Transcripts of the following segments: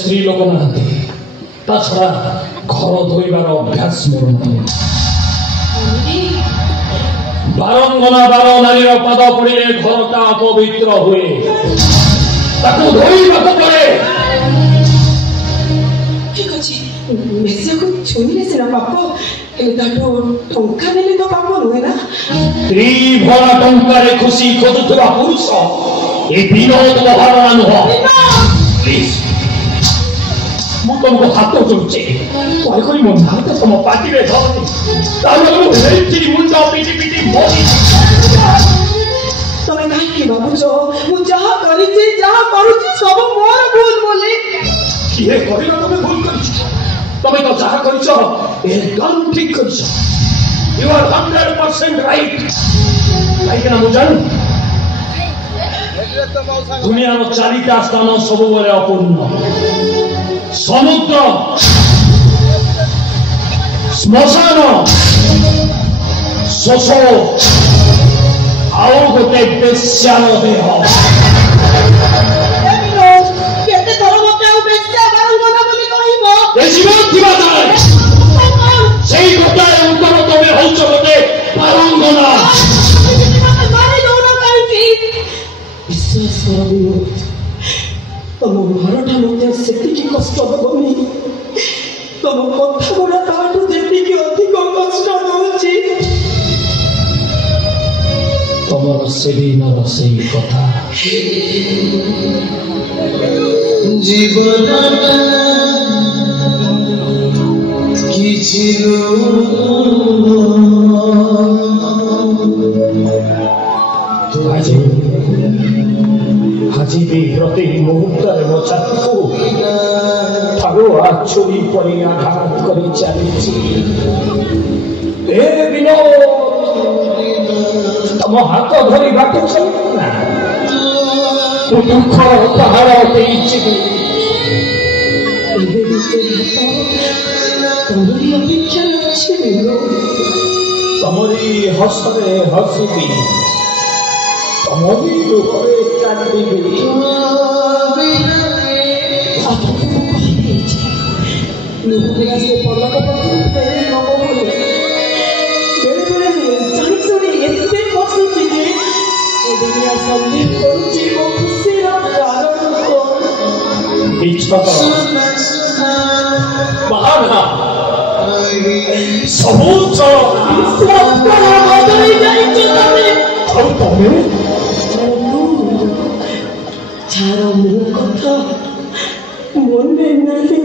स्त्री लोक ना छड़ा घर धोइबार अभ्यास मोर नहीं बारंगना बार नारी पद पड़े घरटा अपवित्र हुए पड़े ठीक अच्छे मेसिया को छुईले सिना पाप टंका नेले तो पाप नुहे ना स्त्री भरा टंकार खुशी खोजुवा पुरुष ये विनोद धारणा नुह प्लीज मु तुमको हाथ जोड़े कही मो हाथ तुम पार्टी में मुंड पिटी पिटी मोदी तुम्हें कहीं भावुच मु जहा करिछि जहा करूछि सब मोर भूल बोले किए कहला तुम भूल करिछ तुम तो जहा करिछ एकदम ठीक करिछ यू आर 100% राइट लाइक ना मुजान दुनिया रो चारिटा स्थान सब बेले अपूर्ण समुद्र श्मशान शोष आउ गोटे बेश्यार देह विश्वास कर तुम घरटा मत से कष्ट दबनी तुम कथा गुड़ा ताठू जी अधिक कष्ट दूची तुमर से दिनर से कथा जीवन किछि आज भी प्रति मुहूर्त मो छाती को ठारुआ छुरी परी आघात कर चली तुम हाथ धरी बाटू ना दुख पहाड़ तमरी हसरे हसबी तमरी दुखरे कांदिबी सबूत छाड़ा मो कथा मन नहीं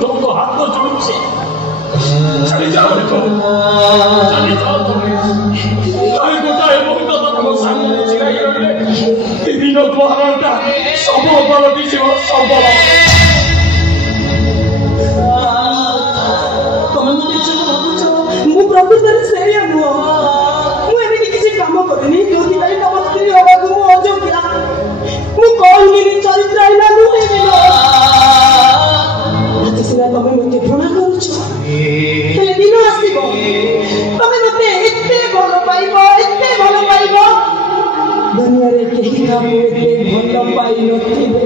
तुमको हाथ को जोड़े चली जाओ सब पलटि सब मु प्रकृतर से नुह मुझे किसी काम करनी जो तुम स्त्री हवा को अयोग्या मु कहनी चरित्र नुहे सीना तुम मत घृणा करुच दिन आसब तुम मत एत भल पाइब दुनिया रे कहीं भल पाई नथिबे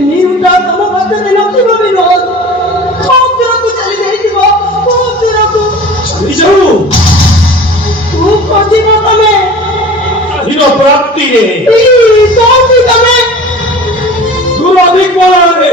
न्यूटा तुम पाखरे नथिब विनोद खूब दूर को चली जाइथिब खूब दूर को चली जाऊ तू कथिब तमे हिरो प्राप्ति रे ई सोती तमे दूर अधिक बोला रे